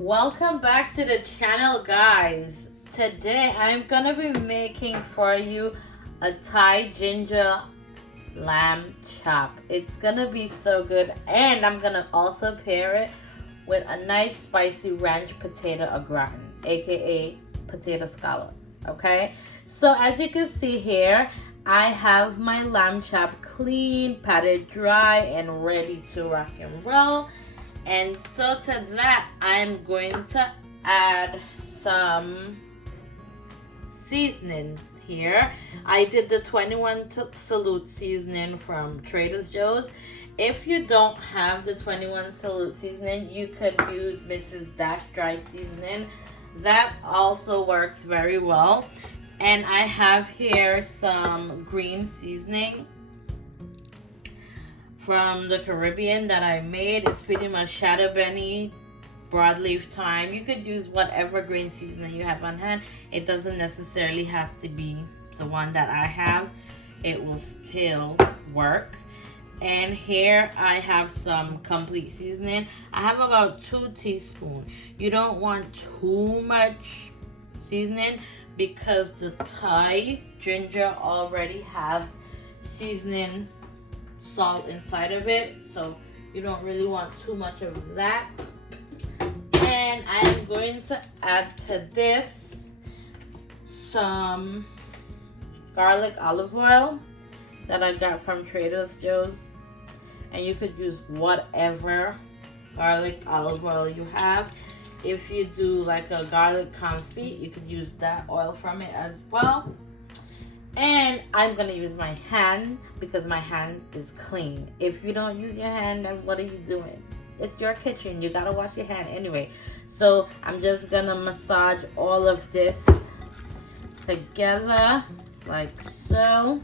Welcome back to the channel, guys. Today I'm gonna be making for you a Thai ginger lamb chop. It's gonna be so good, and I'm gonna also pair it with a nice spicy ranch potato au gratin, aka potato scallop. Okay, so as you can see here, I have my lamb chop clean, patted dry, and ready to rock and roll. And so to that, I'm going to add some seasoning here. I did the 21 Salute seasoning from Trader Joe's. If you don't have the 21 Salute seasoning, you could use Mrs. Dash Dry seasoning. That also works very well. And I have here some green seasoning from the Caribbean that I made. It's pretty much shadow benny, broadleaf thyme. You could use whatever green seasoning you have on hand. It doesn't necessarily have to be the one that I have. It will still work. And here I have some complete seasoning. I have about 2 teaspoons. You don't want too much seasoning because the Thai ginger already have seasoning salt inside of it, so you don't really want too much of that. And I am going to add to this some garlic olive oil that I got from Trader Joe's, and you could use whatever garlic olive oil you have. If you do like a garlic confit, you could use that oil from it as well. And I'm gonna use my hand because my hand is clean. If you don't use your hand, then what are you doing? It's your kitchen. You gotta wash your hand anyway. So I'm just gonna massage all of this together like so.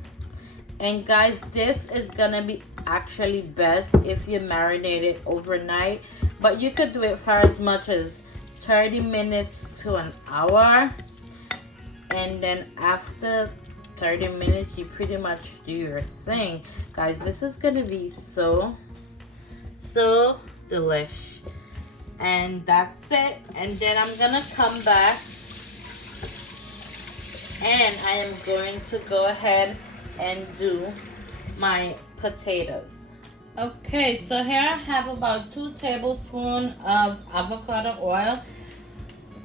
And guys, this is gonna be actually best if you marinate it overnight. But you could do it for as much as 30 minutes to an hour. And then after 30 minutes, you pretty much do your thing. Guys, this is gonna be so delish. And that's it. And then I'm gonna come back and I am going to go ahead and do my potatoes. Okay, so here I have about 2 tablespoons of avocado oil.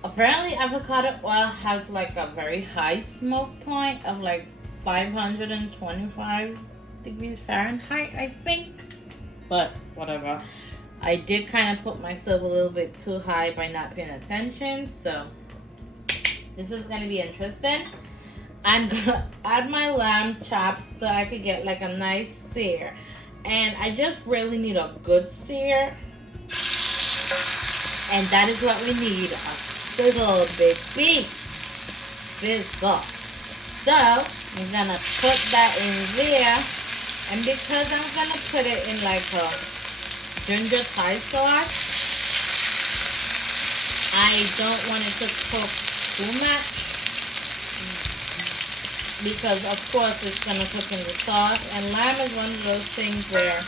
Apparently avocado oil has like a very high smoke point of like 525 degrees Fahrenheit, I think. But whatever. I did kind of put myself a little bit too high by not paying attention. So this is going to be interesting. I'm going to add my lamb chops so I could get like a nice sear. And I just really need a good sear. And that is what we need. Sizzle, baby. Sizzle. So I'm gonna put that in there, and because I'm gonna put it in like a ginger Thai sauce, I don't want it to cook too much because of course it's gonna cook in the sauce. And lamb is one of those things where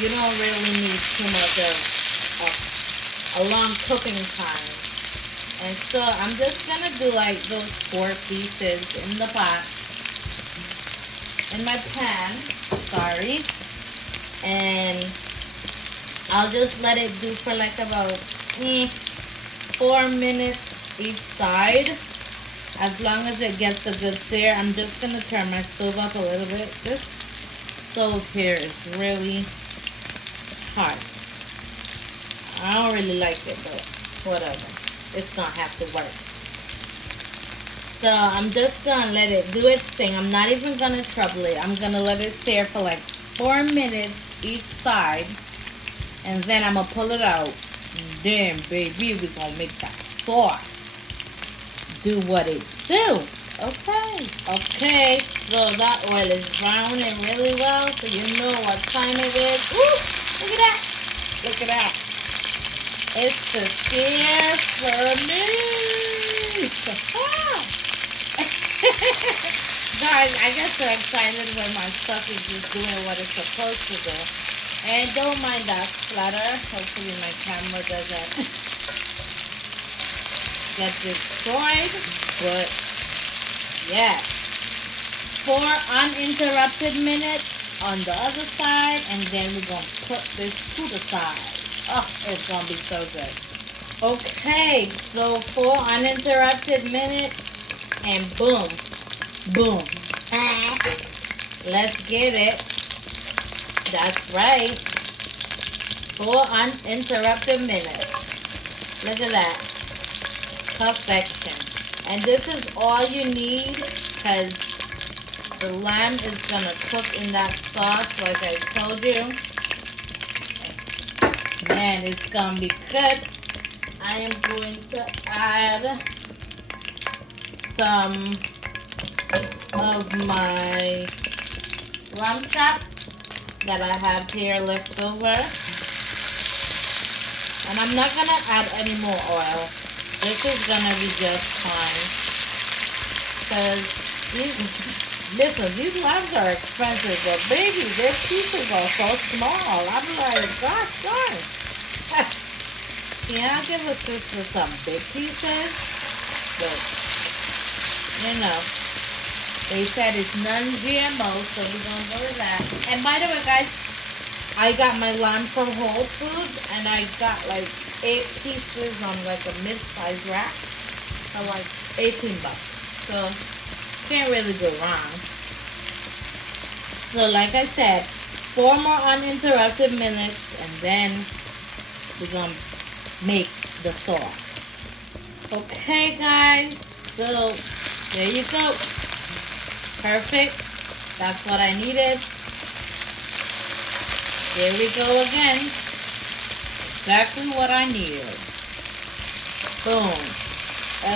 you don't really need too much of a long cooking time. And so I'm just gonna do like those 4 pieces in the pot, in my pan, sorry. And I'll just let it do for like about 4 minutes each side. As long as it gets a good sear. I'm just gonna turn my stove up a little bit. This stove here is really hot. I don't really like it, but whatever. It's gonna have to work. So I'm just gonna let it do its thing. I'm not even gonna trouble it. I'm gonna let it sear for like 4 minutes each side. And then I'm gonna pull it out. Then, baby, we're gonna make that sauce do what it do. Okay. So that oil is browning really well. So you know what time it is. Ooh, look at that. Look at that. It's the sear furnace. Guys, I get so excited when my stuff is just doing what it's supposed to do. And don't mind that splatter. Hopefully my camera doesn't get destroyed. But yeah, 4 uninterrupted minutes on the other side, and then we're gonna put this to the side. Oh, it's gonna be so good. Okay, so 4 uninterrupted minutes, and boom, boom. Let's get it. That's right. 4 uninterrupted minutes. Look at that. Perfection. And this is all you need, because the lamb is going to cook in that sauce like I told you. Man, it's going to be good. I am going to add some of my Lambchop that I have here left over. And I'm not going to add any more oil. This is going to be just fine. Because these lambs are expensive. But baby, their pieces are so small. I'm like, gosh darn. Yeah, I'll give a sister some big pieces. But, you know. They said it's non-GMO, so we're going to go with that. And by the way, guys, I got my lamb from Whole Foods, and I got like 8 pieces on like a mid-size rack for like 18 bucks. So, can't really go wrong. So, like I said, 4 more uninterrupted minutes, and then we're going to make the sauce. Okay, guys, so there you go. Perfect. That's what I needed. Here we go again. Exactly what I needed. Boom.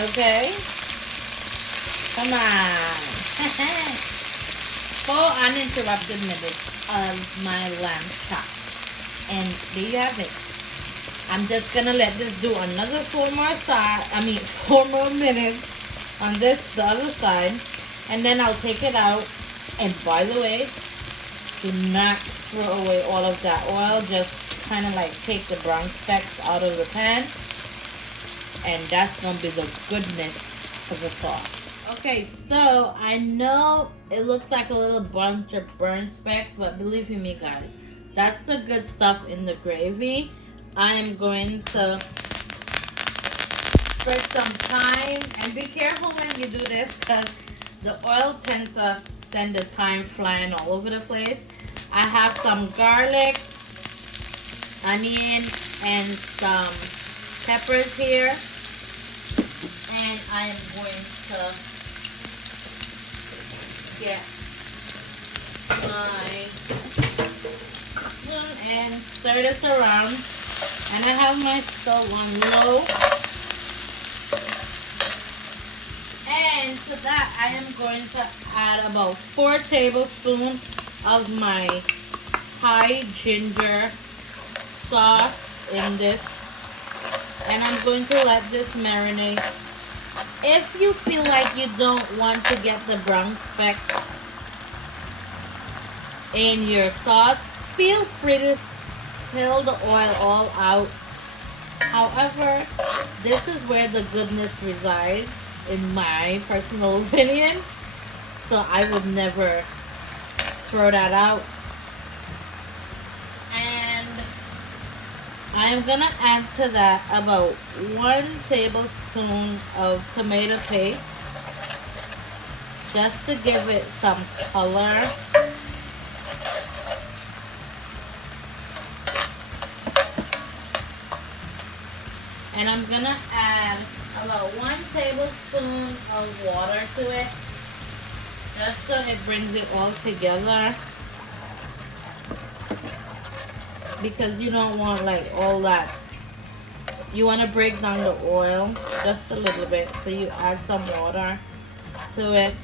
Okay. Come on. 4 uninterrupted minutes of my lamb chop. And there you have it. I'm just gonna let this do another 4 more minutes on the other side. And then I'll take it out. And by the way, do not throw away all of that oil. Just kind of like take the brown specks out of the pan. And that's going to be the goodness of the sauce. Okay, so I know it looks like a little bunch of burnt specks. But believe me, guys, that's the good stuff in the gravy. I am going to spread some thyme. And be careful when you do this, because the oil tends to send the thyme flying all over the place. I have some garlic, onion, and some peppers here. And I am going to get my spoon and stir this around. And I have my stove on low. And to that, I am going to add about 4 tablespoons of my Thai ginger sauce in this. And I'm going to let this marinate. If you feel like you don't want to get the brown speck in your sauce, feel free to spill the oil all out. However, this is where the goodness resides, in my personal opinion. So I would never throw that out. And I'm gonna add to that about 1 tablespoon of tomato paste, just to give it some color. And I'm gonna add about 1 tablespoon of water to it, just so it brings it all together. Because you don't want like all that. You want to break down the oil just a little bit, so you add some water to it.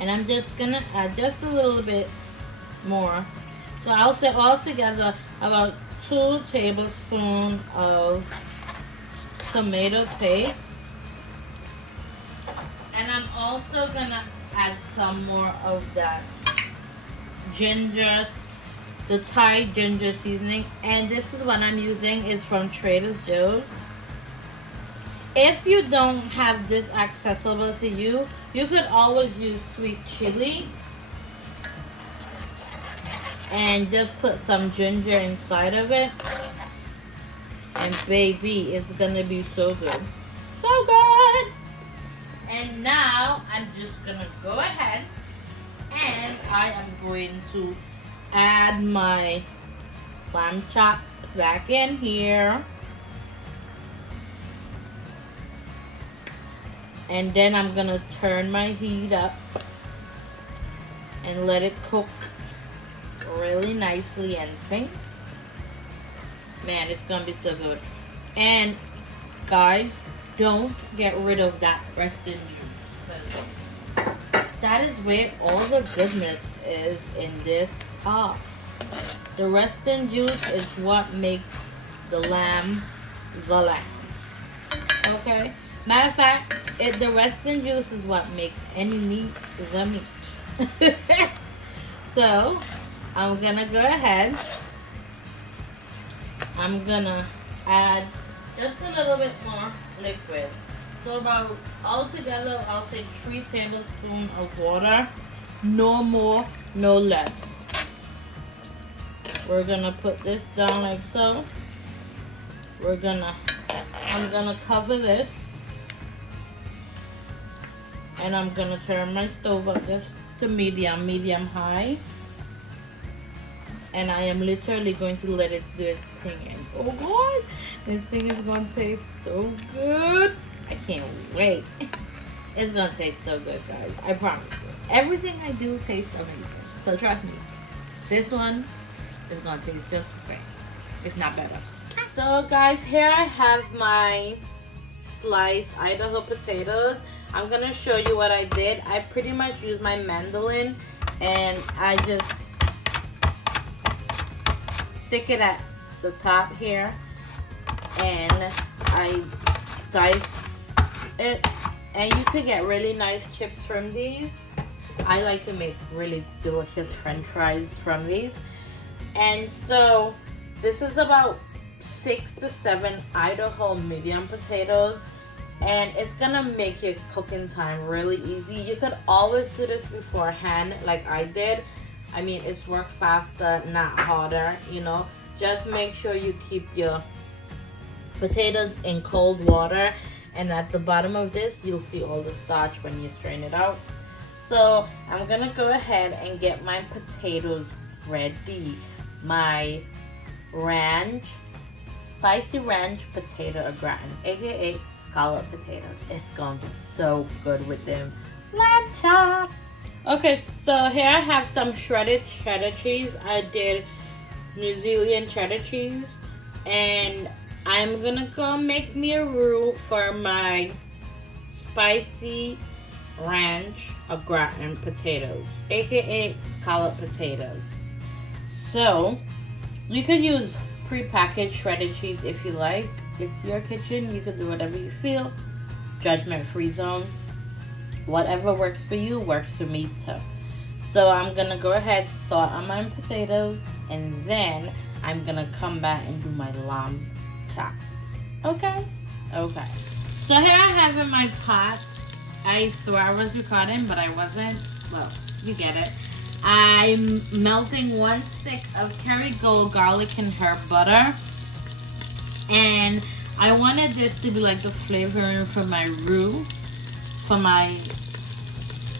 And I'm just gonna add just a little bit more. So I'll say all together about 2 tablespoons of tomato paste. And I'm also gonna add some more of that ginger, the Thai ginger seasoning, and this is what I'm using. Is from Trader Joe's. If you don't have this accessible to you, you could always use sweet chili and just put some ginger inside of it, and baby, it's gonna be so good, so good. And now I'm just gonna go ahead and I am going to add my lamb chops back in here, and then I'm gonna turn my heat up and let it cook really nicely and pink. Man, it's gonna be so good. And guys, don't get rid of that resting juice, that is where all the goodness is in this sauce. The resting juice is what makes the lamb the lamb. Okay? Matter of fact, the resting juice is what makes any meat the meat. So, I'm gonna go ahead. I'm gonna add just a little bit more liquid. So about altogether, I'll say 3 tablespoons of water. No more, no less. We're gonna put this down like so. I'm gonna cover this. And I'm gonna turn my stove up just to medium high. And I am literally going to let it do its thing. And oh God, this thing is gonna taste so good. I can't wait. It's gonna taste so good, guys. I promise you. Everything I do tastes amazing. So trust me, this one is gonna taste just the same, if not better. So guys, here I have my sliced Idaho potatoes. I'm gonna show you what I did. I pretty much used my mandolin and I just stick it at the top here and I dice it, and you could get really nice chips from these. I like to make really delicious french fries from these. And so this is about 6 to 7 Idaho medium potatoes, and it's gonna make your cooking time really easy. You could always do this beforehand like I did. I mean, it's work faster, not harder, you know. Just make sure you keep your potatoes in cold water, and at the bottom of this you'll see all the starch when you strain it out. So I'm gonna go ahead and get my potatoes ready. My spicy ranch potato Augratin, aka scallop potatoes. It's gonna be so good with them lamb chops. Okay, so here I have some shredded cheddar cheese. I did New Zealand cheddar cheese, and I'm gonna go make me a roux for my spicy ranch Augratin potatoes, aka scallop potatoes. So you could use prepackaged shredded cheese if you like. It's your kitchen, you can do whatever you feel. Judgment free zone. Whatever works for you works for me too. So I'm gonna go ahead, start on my potatoes, and then I'm gonna come back and do my lamb chops. Okay? Okay. So here I have in my pot. I swore I was recording, but I wasn't. Well, you get it. I'm melting 1 stick of Kerry Gold garlic and herb butter. And I wanted this to be like the flavoring for my roux, for my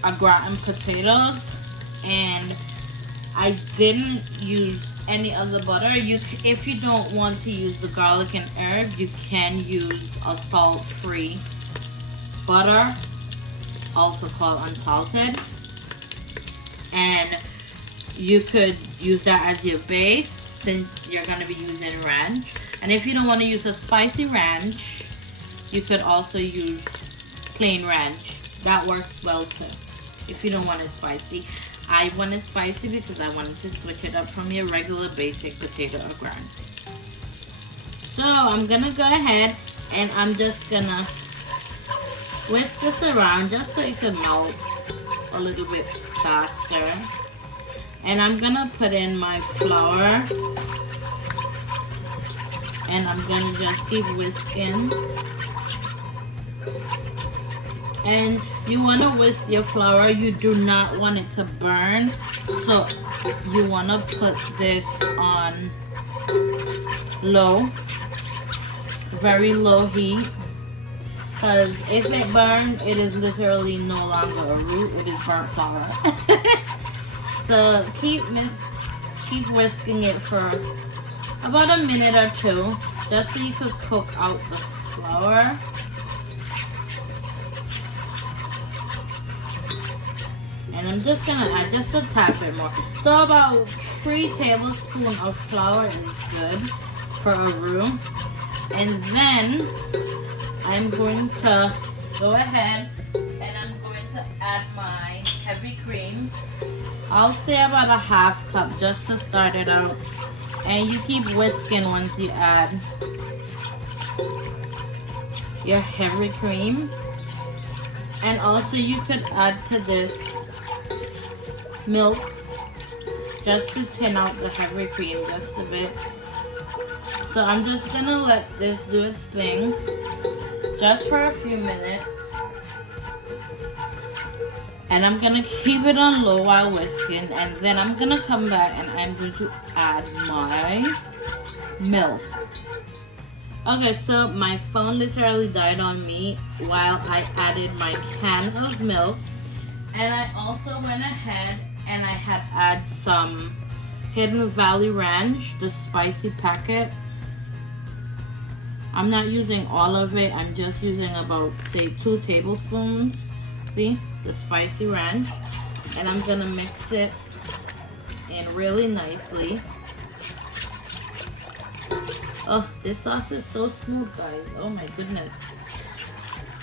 Augratin potatoes. And I didn't use any other butter. If you don't want to use the garlic and herb, you can use a salt-free butter, also called unsalted. And you could use that as your base since you're going to be using ranch. And if you don't want to use a spicy ranch, you could also use plain ranch. That works well too, if you don't want it spicy. I want it spicy because I wanted to switch it up from your regular basic potato Augratin. So I'm going to go ahead and I'm just going to whisk this around just so it can melt a little bit faster. And I'm gonna put in my flour. And I'm gonna just keep whisking. And you wanna whisk your flour. You do not want it to burn. So you wanna put this on low, very low heat. Because if it burns, it is literally no longer a roux, it is burnt flour. So keep whisking it for about a minute or two, just so you can cook out the flour. And I'm just gonna add just a tad bit more. So about 3 tablespoons of flour is good for a roux. And then I'm going to go ahead and I'm going to add my heavy cream. I'll say about a ½ cup just to start it out. And you keep whisking once you add your heavy cream. And also you could add to this milk just to thin out the heavy cream just a bit. So I'm just gonna let this do its thing just for a few minutes. And I'm gonna keep it on low while whisking, and then I'm gonna come back and I'm going to add my milk. Okay, so my phone literally died on me while I added my can of milk. And I also went ahead and I had added some Hidden Valley Ranch, the spicy packet. I'm not using all of it, I'm just using about, say, 2 tablespoons. See, the spicy ranch. And I'm gonna mix it in really nicely. Oh, this sauce is so smooth, guys. Oh my goodness.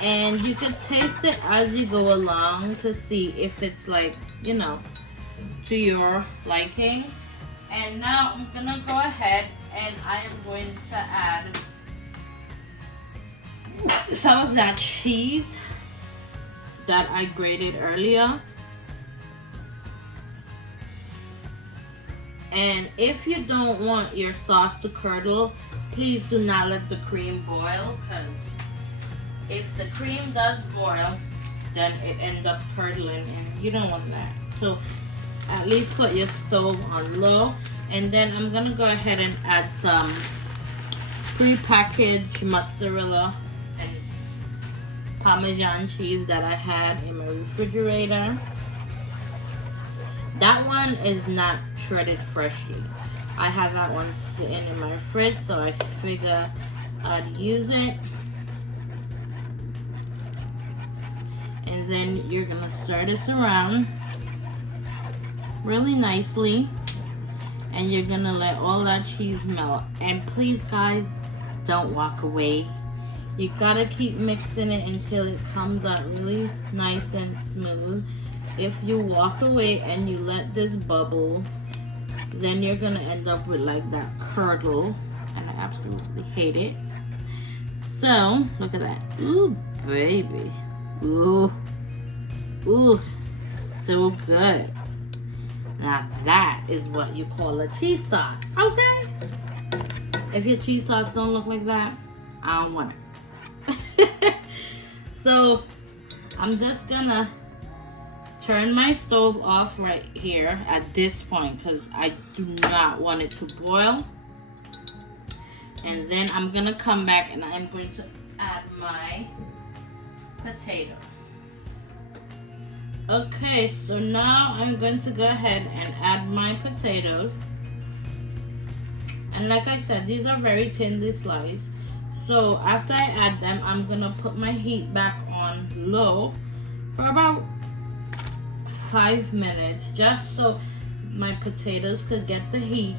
And you can taste it as you go along to see if it's like, you know, to your liking. And now I'm gonna go ahead and I am going to add some of that cheese that I grated earlier. And if you don't want your sauce to curdle, please do not let the cream boil, because if the cream does boil, then it ends up curdling and you don't want that. So at least put your stove on low. And then I'm gonna go ahead and add some pre-packaged mozzarella and Parmesan cheese that I had in my refrigerator. That one is not shredded freshly. I have that one sitting in my fridge, so I figure I'd use it. And then you're gonna stir this around really nicely. And you're gonna let all that cheese melt. And please, guys, don't walk away. You gotta keep mixing it until it comes out really nice and smooth. If you walk away and you let this bubble, then you're gonna end up with like that curdle, and I absolutely hate it. So look at that. Ooh, baby. Ooh, ooh, so good. Now that is what you call a cheese sauce, okay? If your cheese sauce don't look like that, I don't want it. So I'm just gonna turn my stove off right here at this point, because I do not want it to boil. And then I'm gonna come back and I'm going to add my potato. Okay, so now I'm going to go ahead and add my potatoes. And like I said, these are very thinly sliced. So after I add them, I'm gonna put my heat back on low for about 5 minutes, just so my potatoes could get the heat,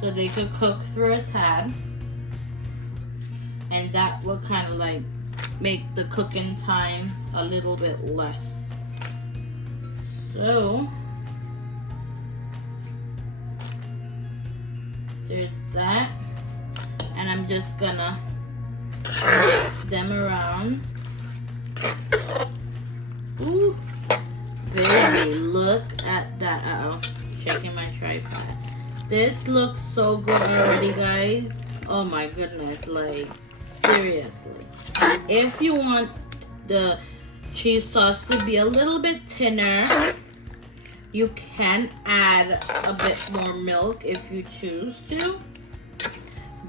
so they could cook through a tad. And that will kind of like make the cooking time a little bit less. So there's that, and I'm just gonna mix them around. Ooh, baby, look at that. Uh-oh, shaking my tripod. This looks so good already, guys. Oh my goodness, like seriously. If you want the cheese sauce to be a little bit thinner, you can add a bit more milk if you choose to.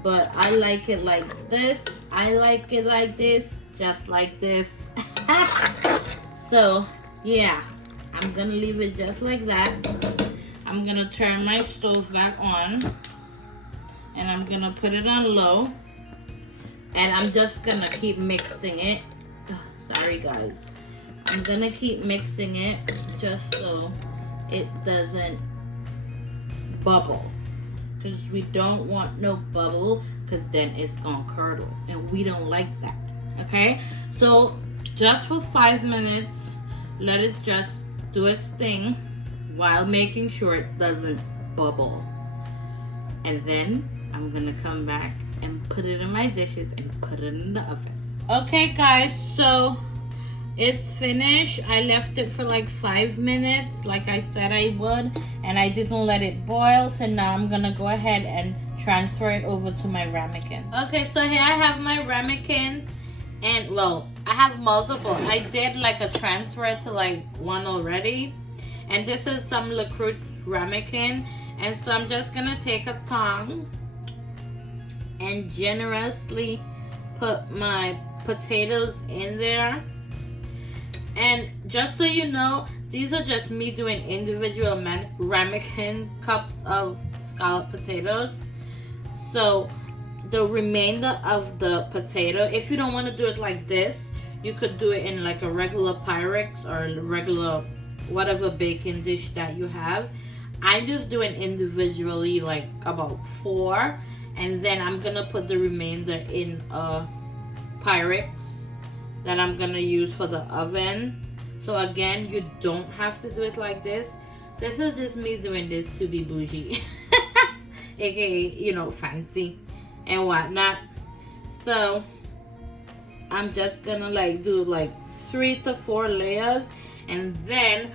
But I like it like this. I like it like this, just like this. So, yeah, I'm gonna leave it just like that. I'm gonna turn my stove back on. And I'm gonna put it on low. And I'm just gonna keep mixing it. Sorry, guys. I'm gonna keep mixing it just so it doesn't bubble. Because we don't want no bubble, because then it's gonna curdle. And we don't like that. Okay? So, just for 5 minutes, let it just do its thing while making sure it doesn't bubble. And then I'm gonna come back and put it in my dishes and put it in the oven. Okay, guys, so it's finished. I left it for like 5 minutes, like I said I would, and I didn't let it boil. So now I'm gonna go ahead and transfer it over to my ramekin. Okay, so here I have my ramekins. And well, I have multiple. I did like a transfer to like one already. And this is some Le Croûte's ramekin. And so I'm just gonna take a tongue and generously put my potatoes in there. And just so you know, these are just me doing individual ramekin cups of scalloped potatoes. So the remainder of the potato, if you don't want to do it like this, you could do it in like a regular Pyrex or a regular whatever baking dish that you have. I'm just doing individually like about 4, and then I'm gonna put the remainder in a Pyrex that I'm gonna use for the oven. So again, you don't have to do it like this. This is just me doing this to be bougie, aka, you know, fancy and whatnot. So I'm just gonna like do like 3 to 4 layers, and then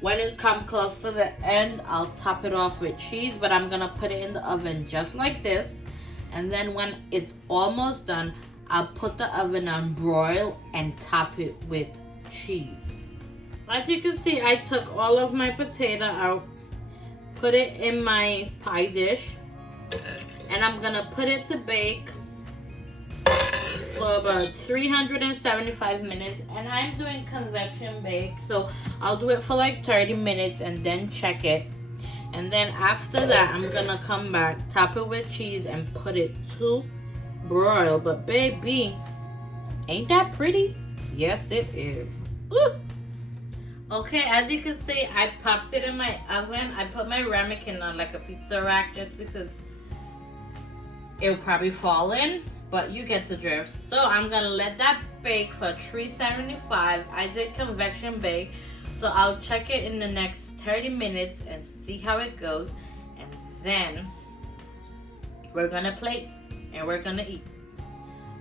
when it comes close to the end, I'll top it off with cheese. But I'm gonna put it in the oven just like this, and then when it's almost done, I'll put the oven on broil and top it with cheese. As you can see, I took all of my potato out, put it in my pie dish, and I'm gonna put it to bake for about 375 minutes. And I'm doing convection bake, so I'll do it for like 30 minutes and then check it. And then after that, I'm gonna come back, top it with cheese, and put it to broil. But baby, ain't that pretty? Yes, it is. Ooh. Okay, as you can see, I popped it in my oven. I put my ramekin on like a pizza rack just because it'll probably fall in, but you get the drift. So I'm gonna let that bake for 375. I did convection bake, so I'll check it in the next 30 minutes and see how it goes. And then we're gonna plate and we're gonna eat.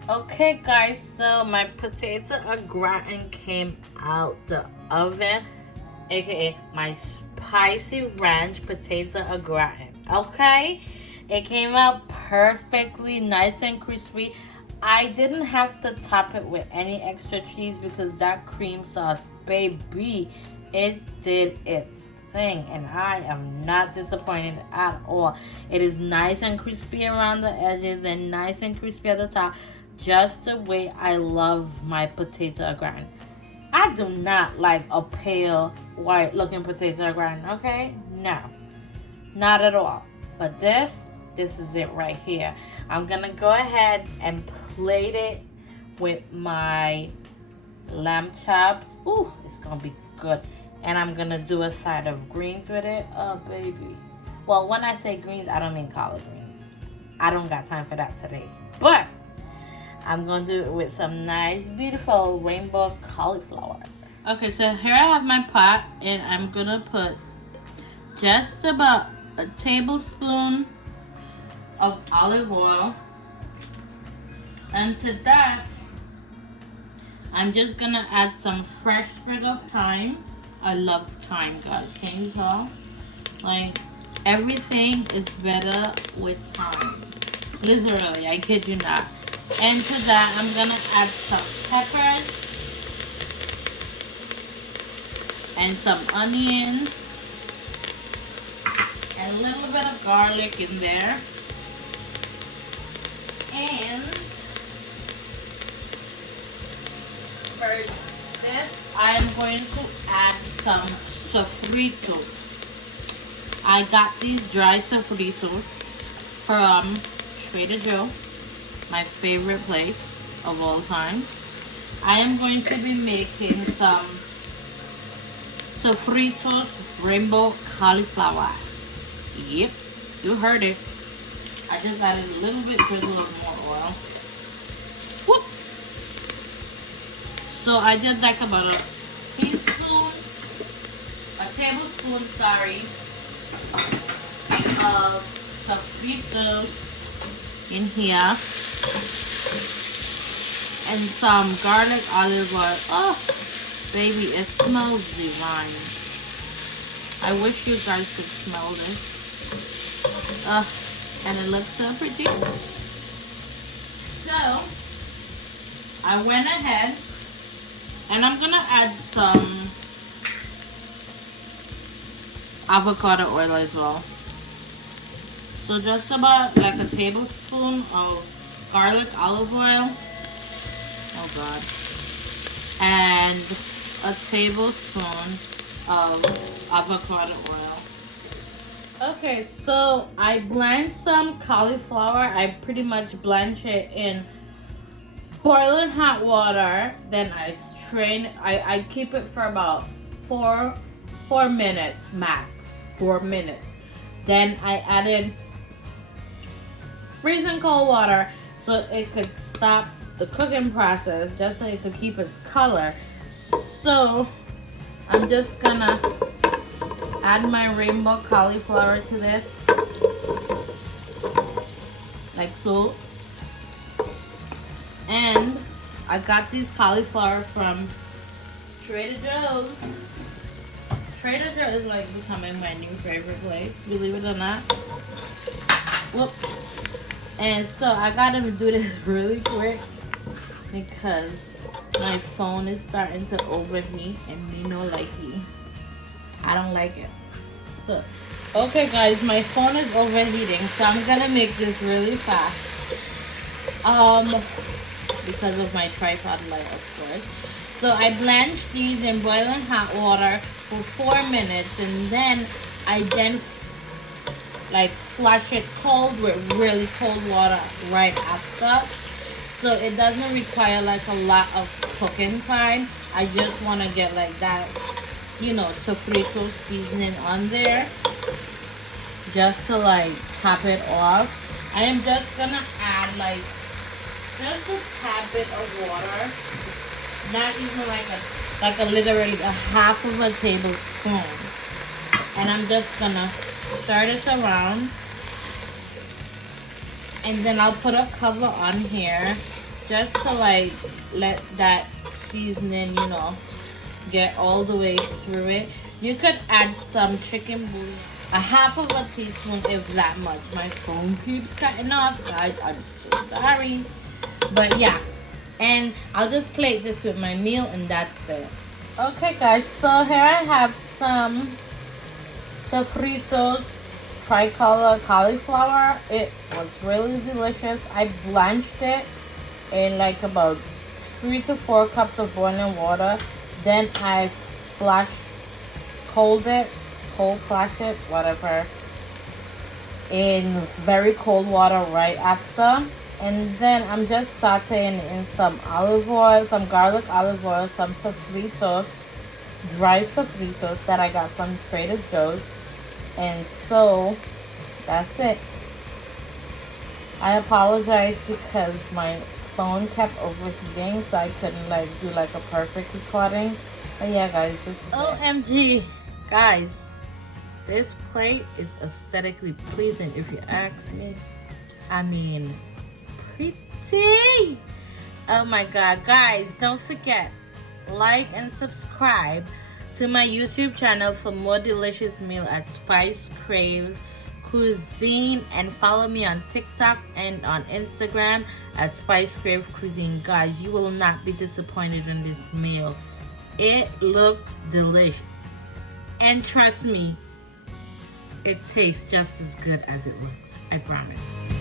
Okay guys, so my potato au gratin came out the oven, aka my spicy ranch potato au gratin. Okay, it came out perfectly nice and crispy. I didn't have to top it with any extra cheese because that cream sauce, baby, it did its thing, and I am not disappointed at all. It is nice and crispy around the edges and nice and crispy at the top, just the way I love my potato au gratin. I do not like a pale white looking potato au gratin, okay? No, not at all. But this is it right here. I'm gonna go ahead and plate it with my lamb chops. Ooh, it's gonna be good. And I'm gonna do a side of greens with it. Oh baby. Well, when I say greens, I don't mean collard greens. I don't got time for that today. But I'm gonna do it with some nice, beautiful rainbow cauliflower. Okay, so here I have my pot, and I'm gonna put just about a tablespoon of olive oil. And to that, I'm just gonna add some fresh sprig of thyme. I love thyme, guys. Can you tell? Like, everything is better with time. Literally, I kid you not. And to that, I'm gonna add some peppers and some onions and a little bit of garlic in there. And for this, I am going to add some sofritos. I got these dry sofritos from Trader Joe, my favorite place of all time. I am going to be making some Sofritos rainbow cauliflower. Yep, you heard it. I just added a little bit drizzle of more oil. Whoop. So I did like about a tablespoon, sorry, of Sofritos in here, and some garlic olive oil. Oh, baby, it smells divine. I wish you guys could smell this. And it looks so pretty. So I went ahead and I'm gonna add some avocado oil as well. So just about like a tablespoon of garlic olive oil. Oh God. And a tablespoon of avocado oil. Okay, so I blanch some cauliflower. I pretty much blanch it in boiling hot water. Then I strain. I keep it for about four minutes max. 4 minutes. Then I added freezing cold water so it could stop the cooking process, just so it could keep its color. So I'm just gonna add my rainbow cauliflower to this, like so. And I got these cauliflower from Trader Joe's. Trader Joe is like becoming my new favorite place, believe it or not. Whoop. And so I gotta do this really quick because my phone is starting to overheat and me no like it. I don't like it. So, okay guys, my phone is overheating, so I'm gonna make this really fast. Because of my tripod light, of course. So I blanched these in boiling hot water for 4 minutes, and then I like flush it cold with really cold water right after. So it doesn't require like a lot of cooking time. I just want to get like that, you know, sofrito seasoning on there, just to like top it off. I am just gonna add like just a tad bit of water, not even like a literally a half of a tablespoon, and I'm just gonna stir it around, and then I'll put a cover on here just to like let that seasoning, you know, get all the way through it. You could add some chicken bouillon, a half of a teaspoon if that much. My phone keeps cutting off, guys. I'm so sorry. But yeah, and I'll just plate this with my meal and that's it. Okay guys, so here I have some Sofritos tricolor cauliflower. It was really delicious. I blanched it in like about 3 to 4 cups of boiling water. Then I cold flash it, whatever, in very cold water right after. And then I'm just sauteing in some olive oil, some garlic olive oil, some sofritos, dry sofritos that I got from Trader Joe's. And so that's it. I apologize because my phone kept overheating, so I couldn't like do like a perfect recording. But yeah guys, this is OMG guys, this plate is aesthetically pleasing if you ask me. I mean, pretty. Oh my god, guys, don't forget, like and subscribe to my YouTube channel for more delicious meal at Spice Crave Cuisine, and follow me on TikTok and on Instagram at Spice Crave Cuisine. Guys, you will not be disappointed in this meal. It looks delicious, and trust me, it tastes just as good as it looks. I promise.